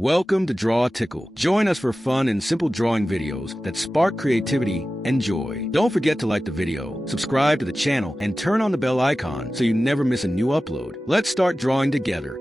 Welcome to Draw Tickle. Join us for fun and simple drawing videos that spark creativity and joy. Don't forget to like the video, subscribe to the channel, and turn on the bell icon so you never miss a new upload. Let's start drawing together.